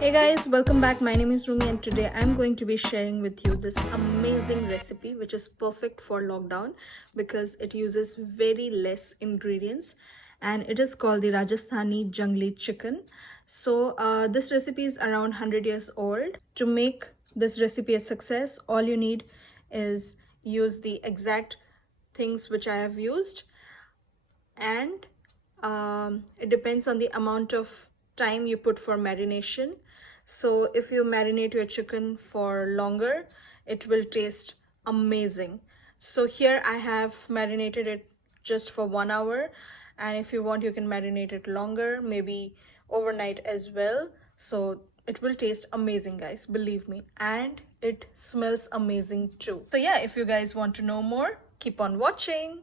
Hey guys, welcome back. My name is Rumi and today I'm going to be sharing with you this amazing recipe which is perfect for lockdown because it uses very less ingredients and it is called the Rajasthani Junglee chicken. So this recipe is around 100 years old. To make this recipe a success, all you need is use the exact things which I have used, and it depends on the amount of time you put for marination. So if you marinate your chicken for longer, it will taste amazing. So here I have marinated it just for 1 hour, and if you want you can marinate it longer, maybe overnight as well. So it will taste amazing, guys, believe me, and it smells amazing too. So yeah, if you guys want to know more, keep on watching.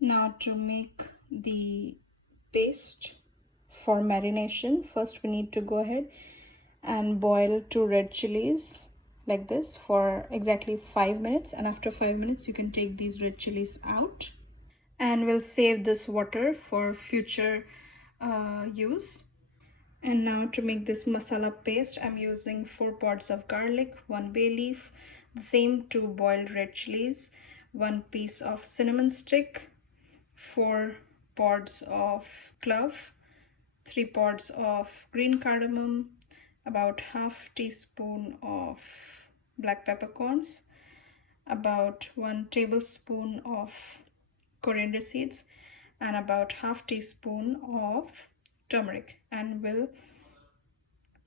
Now to make the paste for marination, first we need to go ahead and boil 2 red chilies like this for exactly 5 minutes, and after 5 minutes you can take these red chilies out and we'll save this water for future use. And now to make this masala paste, I'm using 4 pods of garlic, 1 bay leaf, the same 2 boiled red chilies, 1 piece of cinnamon stick, 4 pods of clove, 3 pods of green cardamom, about half teaspoon of black peppercorns, about 1 tablespoon of coriander seeds, and about half teaspoon of turmeric. And we'll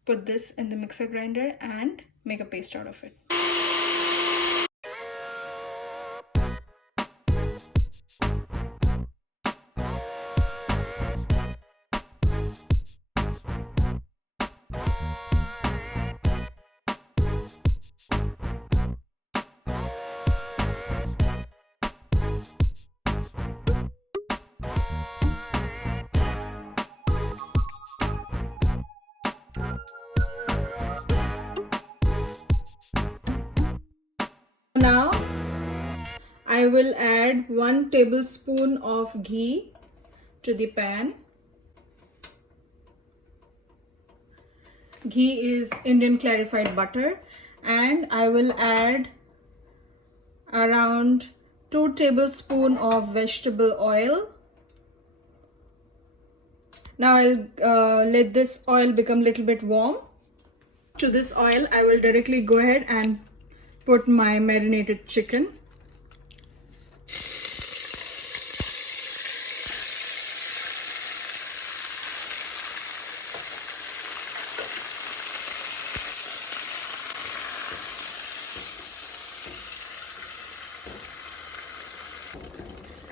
put this in the mixer grinder and make a paste out of it. Now I will add 1 tablespoon of ghee to the pan. Ghee is Indian clarified butter, and I will add around 2 tablespoons of vegetable oil. Now I'll let this oil become a little bit warm. To this oil I will directly go ahead and put my marinated chicken.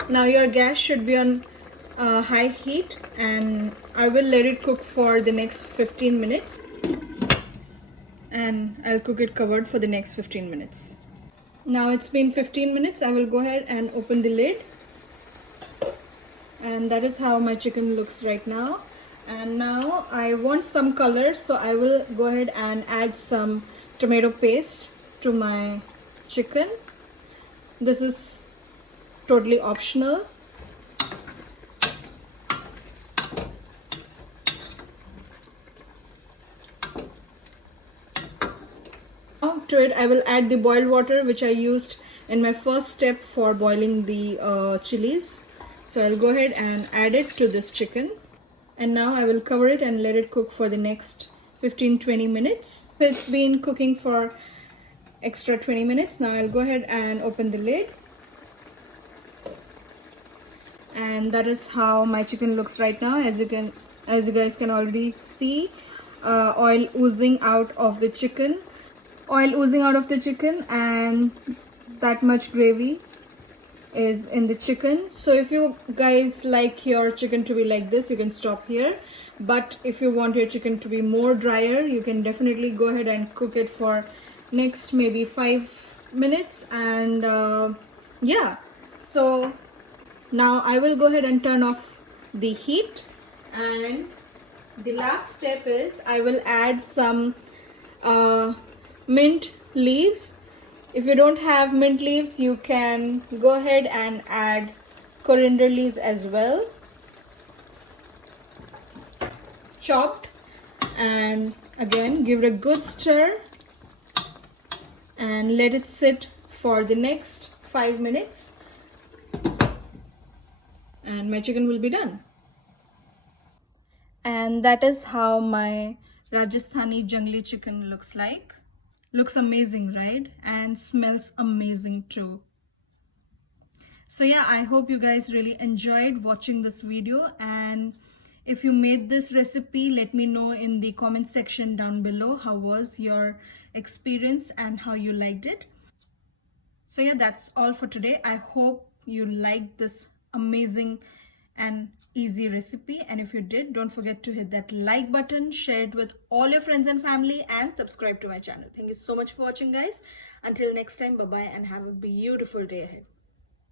Now your gas should be on high heat, and I will let it cook for the next 15 minutes, and I'll cook it covered for the next 15 minutes. Now it's been 15 minutes. I will go ahead and open the lid, and that is how my chicken looks right now. And now I want some color, so I will go ahead and add some tomato paste to my chicken. This is totally optional. Now to it I will add the boiled water which I used in my first step for boiling the chilies. So I'll go ahead and add it to this chicken, and now I will cover it and let it cook for the next 15-20 minutes. So it's been cooking for extra 20 minutes. Now I'll go ahead and open the lid, and that is how my chicken looks right now. As you guys can already see, oil oozing out of the chicken, and that much gravy is in the chicken. So if you guys like your chicken to be like this, you can stop here, but if you want your chicken to be more drier, you can definitely go ahead and cook it for next maybe 5 minutes. And yeah, so now I will go ahead and turn off the heat, and the last step is I will add some mint leaves. If you don't have mint leaves, you can go ahead and add coriander leaves as well, chopped, and Again, give it a good stir and let it sit for the next 5 minutes and my chicken will be done. And that is how my Rajasthani Junglee chicken looks like. Looks amazing, right? And smells amazing too. So yeah, I hope you guys really enjoyed watching this video, and if you made this recipe, let me know in the comment section down below how was your experience and how you liked it. So yeah, that's all for today. I hope you liked this amazing and easy recipe, and if you did, don't forget to hit that like button, share it with all your friends and family, and subscribe to my channel. Thank you so much for watching, guys. Until next time, bye bye and have a beautiful day ahead.